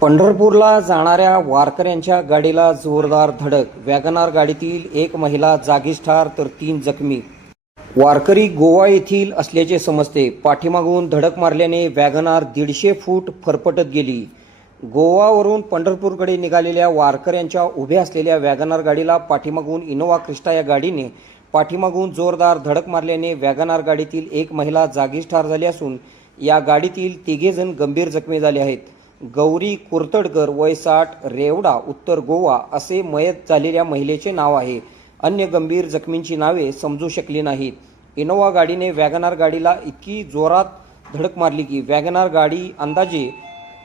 पंढरपूरला जाणाऱ्या वारकऱ्यांच्या गाडीला जोरदार धडक. वॅगनार गाडीतील एक महिला जागीच ठार तर तीन जखमी. वारकरी गोवा येथील असल्याचे समजते. पाठीमागून धडक मारल्याने वॅगनार दीडशे फूट फरफटत गेली. गोवावरून पंढरपूरकडे निघालेल्या वारकऱ्यांच्या उभ्या असलेल्या वॅगनार गाडीला पाठीमागून इनोवा क्रिस्टा या गाडीने पाठीमागून जोरदार धडक मारल्याने वॅगनार गाडीतील एक महिला जागीच ठार झाली असून या गाडीतील तिघेजण गंभीर जखमी झाले आहेत. गौरी कुर्तडकर वय साठ रेवडा उत्तर गोवा असे मयत झालेल्या महिलेचे नाव आहे. अन्य गंभीर जखमींची नावे समजू शकली नाहीत. इनोवा गाडीने वॅगनार गाडीला इतकी जोरात धडक मारली की वॅगनार गाडी अंदाजे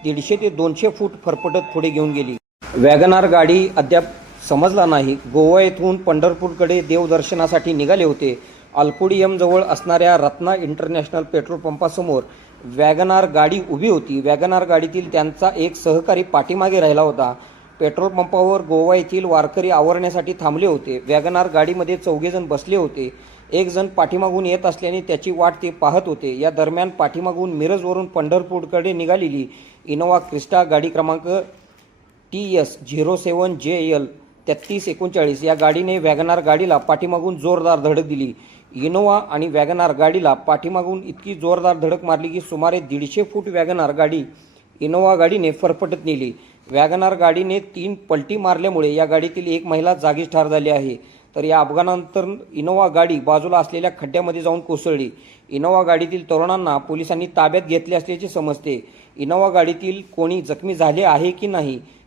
दीडशे ते दोनशे फूट फरफटत पुढे घेऊन गेली. वॅगनार गाडी अद्याप समजला नाही. गोवा येथून पंढरपूरकडे देवदर्शनासाठी निघाले होते. अल्कुडियमजवळ असणाऱ्या रत्ना इंटरनॅशनल पेट्रोल पंपासमोर वॅगनार गाडी उभी होती. वॅगनार गाडीतील त्यांचा एक सहकारी पाठीमागे राहिला होता. पेट्रोल पंपावर गोवा येथील वारकरी आवरण्यासाठी थांबले होते. वॅगनार गाडीमध्ये चौघेजण बसले होते. एक जण पाठीमागून येत असल्याने त्याची वाट ते पाहत होते. या दरम्यान पाठीमागून मिरजवरून पंढरपूरकडे निघालेली इनोवा क्रिस्टा गाडी क्रमांक T S zero seven J L तेहतीस एकोणचाळीस या गाडीने वॅगनार गाडीला पाठीमागून जोरदार धडक दिली. इनोवा आणि वॅगनार गाडीला पाठीमागून इतकी जोरदार धडक मारली की सुमारे दीडशे फूट वॅगनार गाडी इनोवा गाडीने फरफटत नेली. वॅगनार गाडीने तीन पलटी मारल्यामुळे या गाडीतील एक महिला जागीच ठार झाली आहे. तर या अपघातानंतर इनोवा गाडी बाजूला असलेल्या खड्ड्यामध्ये जाऊन कोसळली. इनोवा गाडीतील तरुणांना पोलिसांनी ताब्यात घेतले असल्याचे समजते. इनोवा गाडीतील कोणी जखमी झाले आहे की नाही